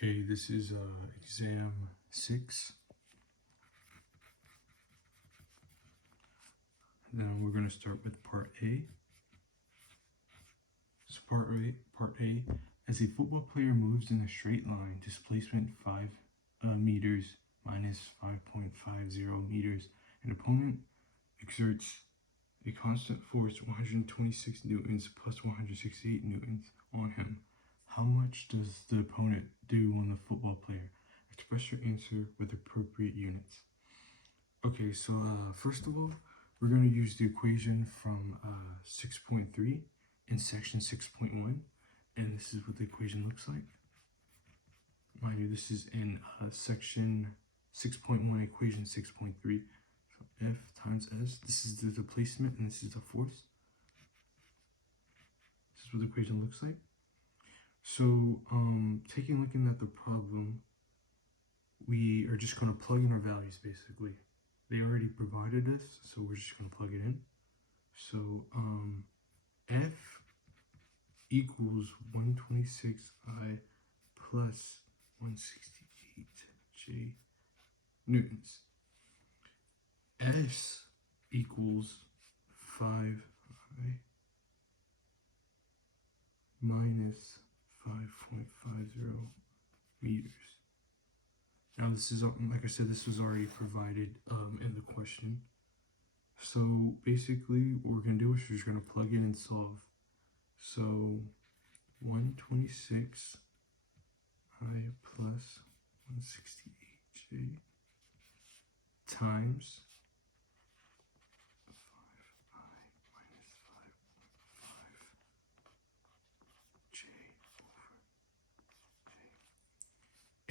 Okay, this is exam 6. Then we're going to start with part A. So part A, as a football player moves in a straight line, displacement 5 meters minus 5.50 meters, an opponent exerts a constant force 126 newtons plus 168 newtons on him. How much does the opponent do on the football player? Express your answer with appropriate units. Okay, so first of all, we're going to use the equation from 6.3 in section 6.1, and this is what the equation looks like. Mind you, this is in section 6.1, equation 6.3. So F times S, this is the displacement, and this is the force. This is what the equation looks like. So, taking a look at the problem, we are just going to plug in our values, basically. They already provided us, so we're just going to plug it in. So, F equals 126I plus 168J newtons. S equals 5I minus 5.50 meters. Now this is, like I said, this was already provided in the question. So basically what we're going to do is we're just going to plug in and solve. So 126I plus 168J times 5I minus 5.5J over J.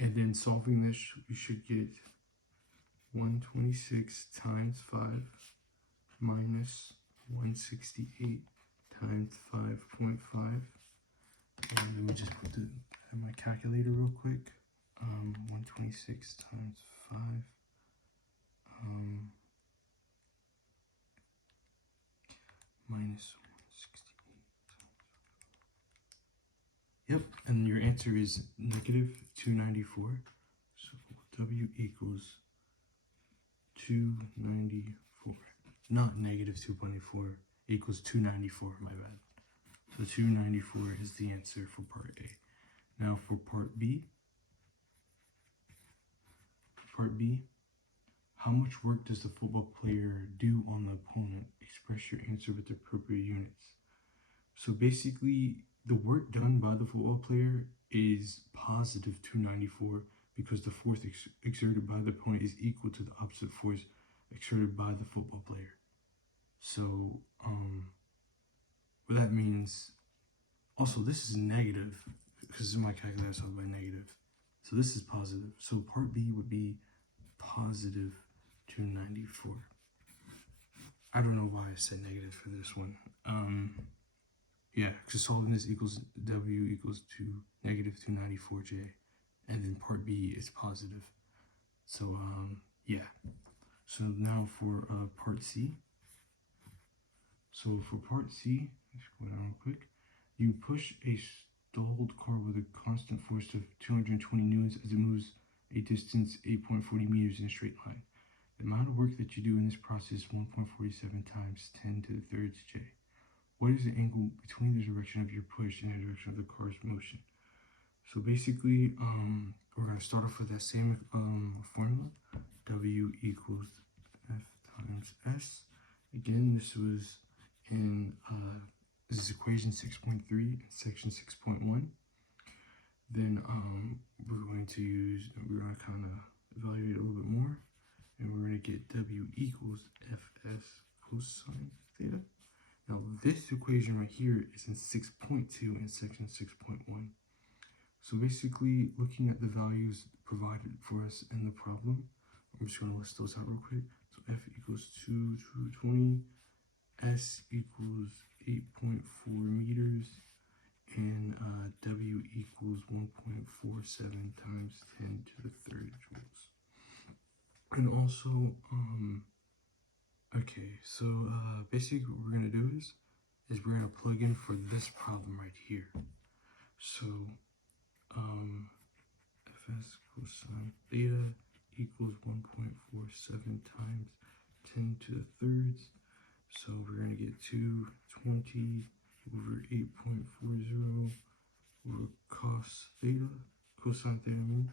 And then solving this, we should get 126 times 5 minus 168 times 5.5. And let me just put my calculator real quick. 126 times 5. Minus 168. Yep, and your answer is negative 294. So W equals 294. Not negative 2.4, equals 294, my bad. So 294 is the answer for part A. Now for part B. How much work does the football player do on the opponent? Express your answer with the appropriate units. So basically, the work done by the football player is positive 294 because the force exerted by the opponent is equal to the opposite force exerted by the football player. So, what that means, also this is negative, because this is my calculator, so by negative. So this is positive. So part B would be positive 294. I don't know why I said negative for this one. Yeah, because solving this equals W equals to negative 294J, and then part B is positive. So, yeah. So now for part C. So for part C, let's go down real quick. You push a stalled car with a constant force of 220 newtons as it moves a distance 8.40 meters in a straight line. The amount of work that you do in this process is 1.47 times 10 to the third J. What is the angle between the direction of your push and the direction of the car's motion? So basically, we're going to start off with that same formula. W equals F times S. Again, this was in this is equation 6.3 and section 6.1. Then we're going to kind of evaluate a little bit more, and we're going to get W equals Fs cosine theta. Now this equation right here is in 6.2 and section 6.1. So basically, looking at the values provided for us in the problem, I'm just going to list those out real quick. So F equals 220, S equals 8.4 meters, and W equals 1.47 times 10 to the third joules. And also, okay, so basically what we're going to do is we're going to plug in for this problem right here. So cosine theta equals 1.47 times 10 to the thirds. So we're going to get 220 over 8.40 over cos theta, cosine theta, I mean.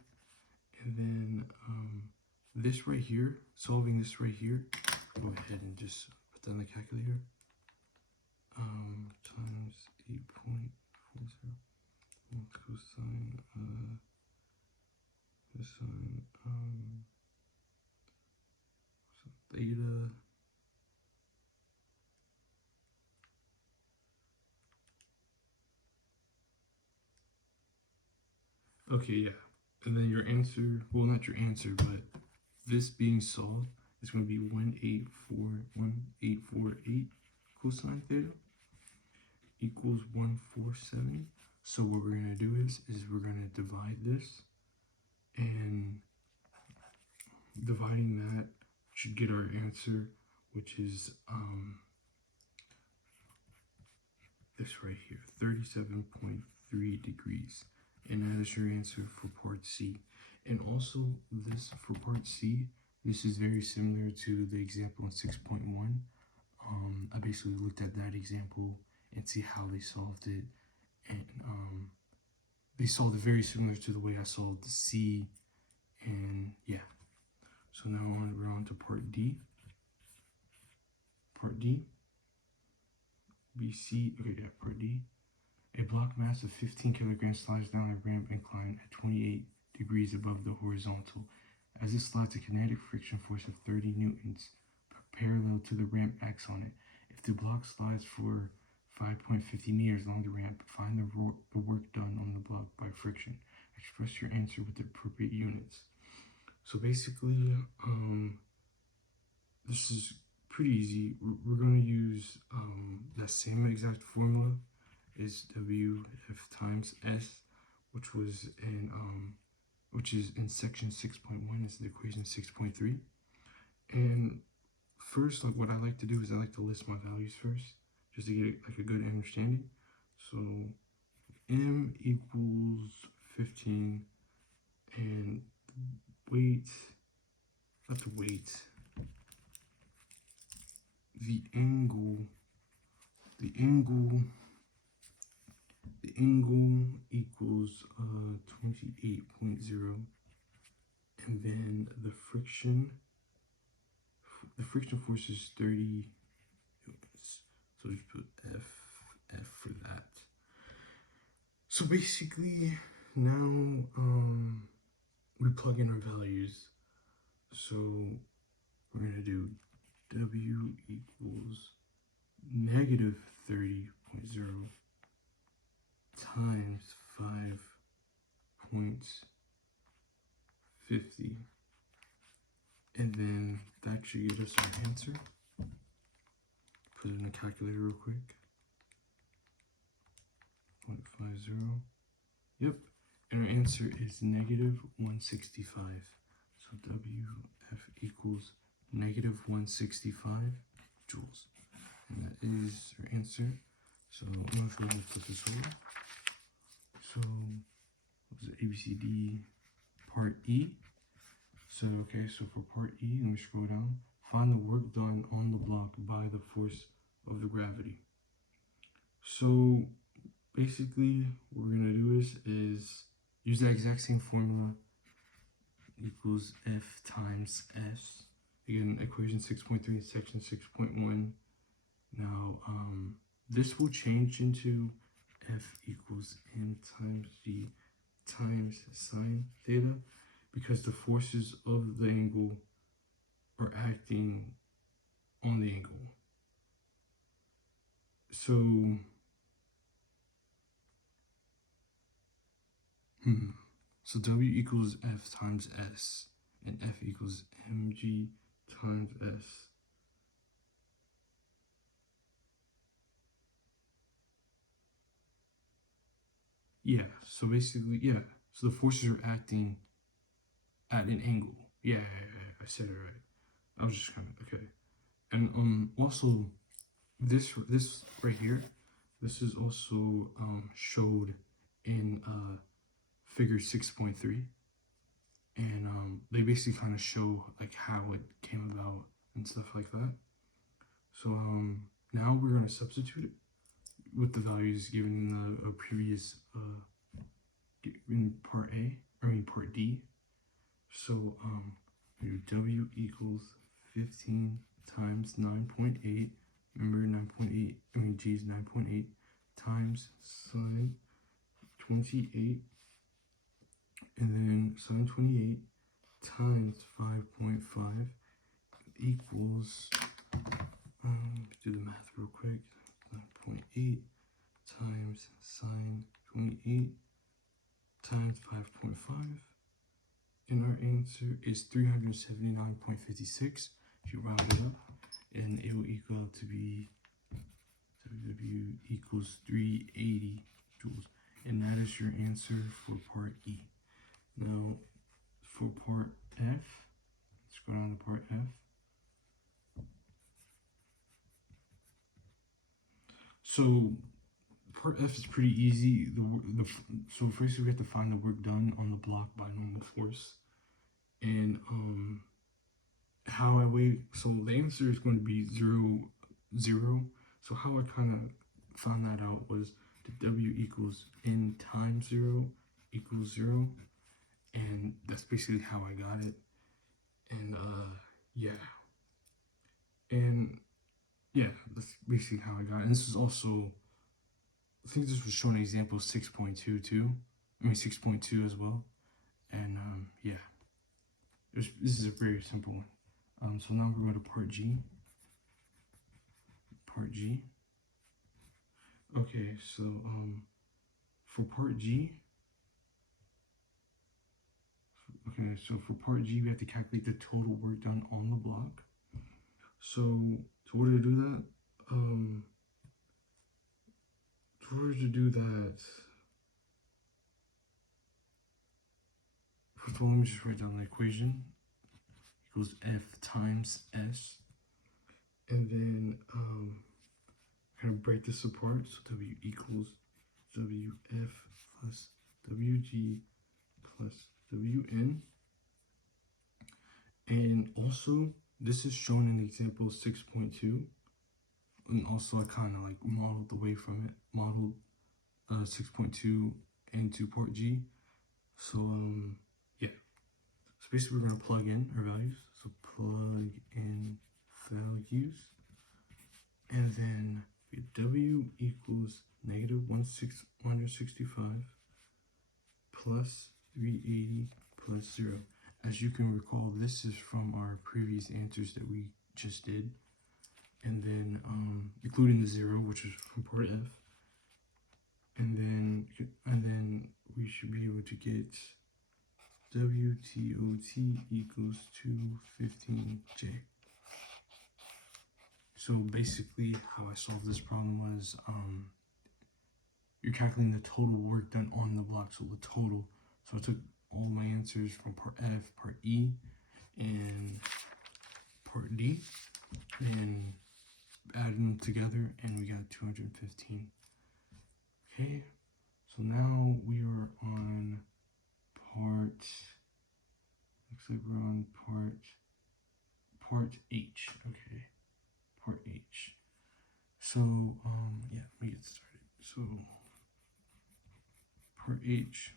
And then this right here, solving this right here, go ahead and just put that in the calculator. Times 8.40 cosine theta. Okay, yeah. And then your answer, well, not your answer, but this being solved is going to be 1848 cosine theta equals 147. So what we're going to do is we're going to divide this, and dividing that should get our answer, which is this right here, 37.3 degrees. And that is your answer for part C. And also this for part C, this is very similar to the example in 6.1. I basically looked at that example and see how they solved it. And they solved it very similar to the way I solved the C. And yeah. So now we're on to part D. Part D. BC, okay, yeah, part D. A block mass of 15 kilograms slides down a ramp incline at 28 degrees above the horizontal. As it slides, a kinetic friction force of 30 newtons parallel to the ramp acts on it. If the block slides for 5.50 meters along the ramp, find the work done on the block by friction. Express your answer with the appropriate units. So basically, this is pretty easy. We're going to use that same exact formula is WF times S, which is in section 6.1, is the equation 6.3. And first, like what I like to do is I like to list my values first, just to get like a good understanding. So M equals 15, and weight, not the weight, the angle equals 28.0, and then the friction force is 30 newtons. So just put F for that. So basically now we plug in our values. So we're gonna do W equals negative 30.0 times 5.50, and then that should get us our answer. Put it in a calculator real quick. 0.50. Yep, and our answer is negative 165. So WF equals negative 165 joules, and that is our answer. So I'm going to go ahead and flip this over. So what was it, ABCD part E. So okay, so for part E, let me scroll down. Find the work done on the block by the force of the gravity. So basically what we're gonna do is use that exact same formula, equals F times S. Again, equation 6.3, section 6.1. Now this will change into F equals M times G times sine theta, because the forces of the angle are acting on the angle. So so W equals F times S, and F equals mg times S. Yeah, so basically, yeah. So the forces are acting at an angle. Yeah, I said it right. I was just kind of, okay. And also, this right here, this is also showed in figure 6.3. and they basically kind of show like how it came about and stuff like that. So now we're going to substitute it with the values given in the previous in part A, part D. So W equals 15 times 9.8. Remember 9.8, G is 9.8 times sine 28, and then sine 28 times 5.5 equals, do the math real quick, 9.8 times sine 28 times 5.5, and our answer is 379.56. If you round it up, and it will equal to be W equals 380 joules, and that is your answer for part E. Now for part F, let's go down to part F. So part F is pretty easy. So first we have to find the work done on the block by normal force, and how I weigh. So the answer is going to be 0, 0. So how I kind of found that out was the W equals N times 0 equals 0, and that's basically how I got it. And yeah, and yeah, that's basically how I got it. And this is also, I think this was showing an example 6.2 too. I mean 6.2 as well. And yeah, this is a very simple one. So now we're going to part G. Part G. Okay, so for part G, okay, so for part G, we have to calculate the total work done on the block. So in order to do that, first of all, let me just write down the equation. Equals F times S, and then kind of break this apart. So W equals WF plus WG plus WN. And also, this is shown in example 6.2. And also, I kind of like modeled away from it, modeled 6.2 into part G. So, yeah. So basically, we're going to plug in our values. So, plug in values. And then W equals negative 165 plus 380 plus 0. As you can recall, this is from our previous answers that we just did. And then including the 0, which is from part F. And then we should be able to get WTOT equals 215J. So basically how I solved this problem was you're calculating the total work done on the block, so the total. So I took all my answers from part F, part E, and part D, and added them together, and we got 215. Okay, so now we are on part, looks like we're on part H. Okay, part H. So yeah, let me get started. So part H,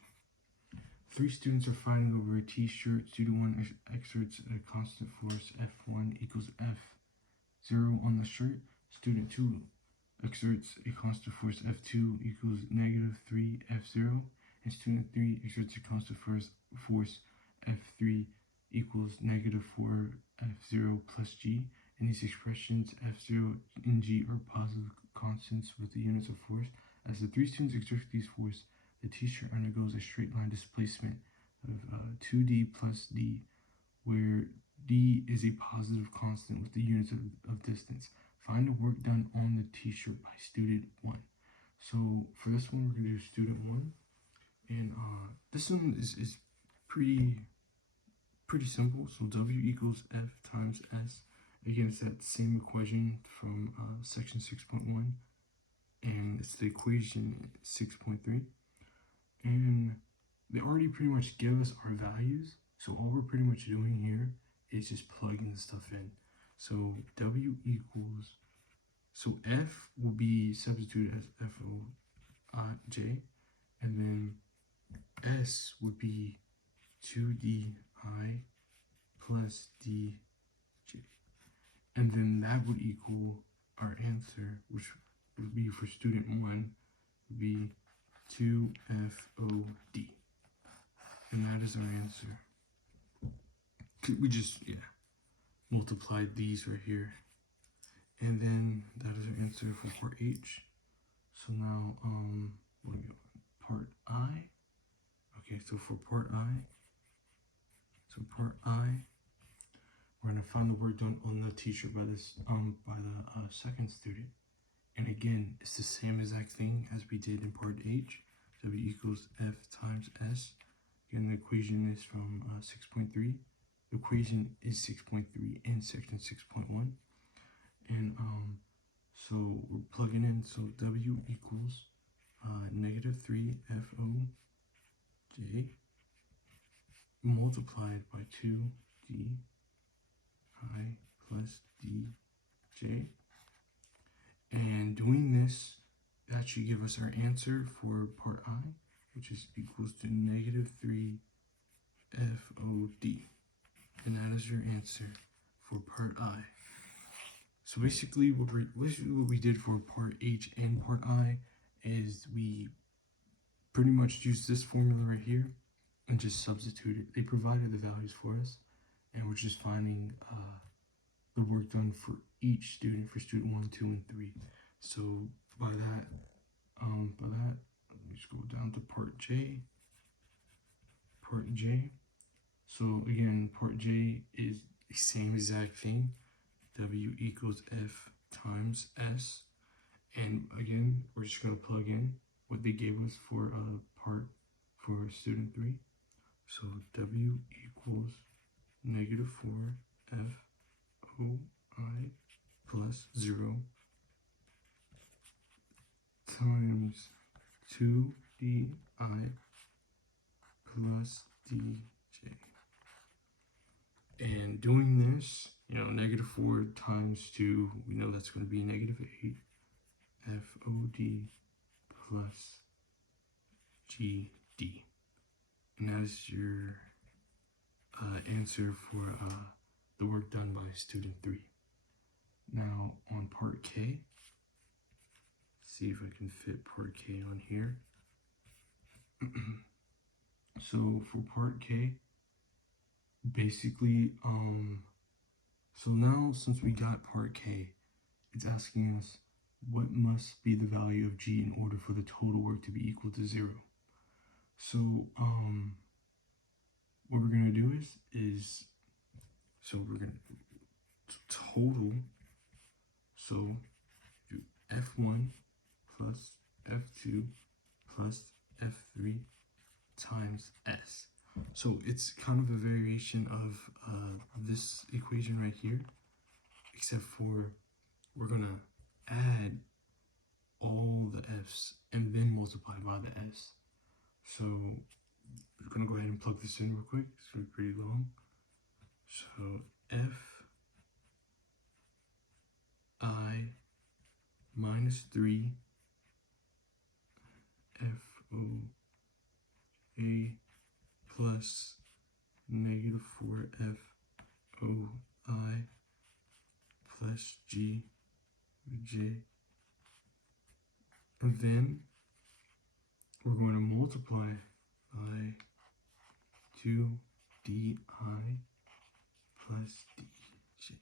3 students are fighting over a t-shirt. Student 1 exerts a constant force F1 equals F0 on the shirt. Student 2 exerts a constant force F2 equals negative 3 F0, and student 3 exerts a constant force F3 equals negative 4 F0 plus G. In these expressions, F0 and G are positive constants with the units of force. As the 3 students exert these force, the t-shirt undergoes a straight line displacement of 2D plus D, where D is a positive constant with the units of distance. Find the work done on the t-shirt by student 1. So for this one, we're going to do student 1. And this one is pretty simple. So W equals F times S. Again, it's that same equation from section 6.1. And it's the equation 6.3. And they already pretty much give us our values. So all we're pretty much doing here is just plugging the stuff in. So W equals, so F will be substituted as Foj, and then S would be 2di plus dj. And then that would equal our answer, which would be for student 1, would be 2FOD. And that is our answer. We just, multiplied these right here. And then that is our answer for part H. So now, what do we got? Part I. Okay, so for part I, we're gonna find the work done on the t-shirt by this, by the second student. And again, it's the same exact thing as we did in part H. W equals F times S. Again, the equation is from 6.3. The equation is 6.3 in section 6.1. And so we're plugging in, so W equals negative 3FOJ multiplied by 2di plus dj. And doing this, that should give us our answer for part I, which is equals to negative 3FOD. And that is your answer for part I. So basically what we did for part H and part I is we pretty much used this formula right here and just substituted. They provided the values for us, and we're just finding the work done for each student, for student 1, 2, and 3. So by that, let's go down to part J. Part J. So again, part J is the same exact thing. W equals F times S. And again, we're just going to plug in what they gave us for for student 3. So W equals negative 4FOI plus 0 times 2di plus dj. And doing this, negative 4 times 2, we know that's going to be negative 8 FOD plus GD. And that is your answer for the work done by student 3. Now on part K, see if I can fit part K on here. So for part K, basically, so now since we got part K, it's asking us what must be the value of G in order for the total work to be equal to 0. So what we're gonna do is so we're gonna total, so do F1 plus F2 plus F3 times S. So it's kind of a variation of this equation right here, except for we're gonna add all the F's and then multiply by the S. So we're gonna go ahead and plug this in real quick. It's gonna be pretty long. So Fi minus 3 FOA plus negative 4 FOI plus GJ. And then we're going to multiply by 2di plus dj.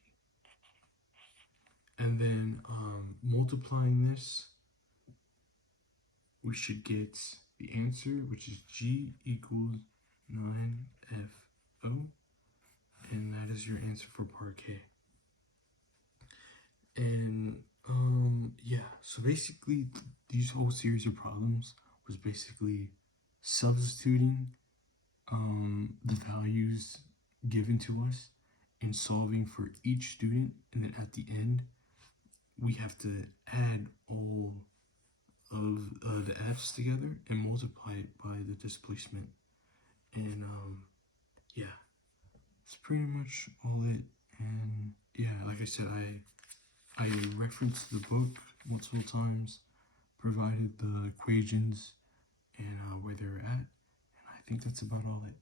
And then multiplying this, we should get the answer, which is G equals 9FO. And that is your answer for part K. And so basically these whole series of problems was basically substituting the values given to us and solving for each student, and then at the end we have to add all of the F's together and multiply it by the displacement. And yeah, pretty much all it. And yeah, like I said, I referenced the book multiple times, provided the equations and where they're at, and I think that's about all it.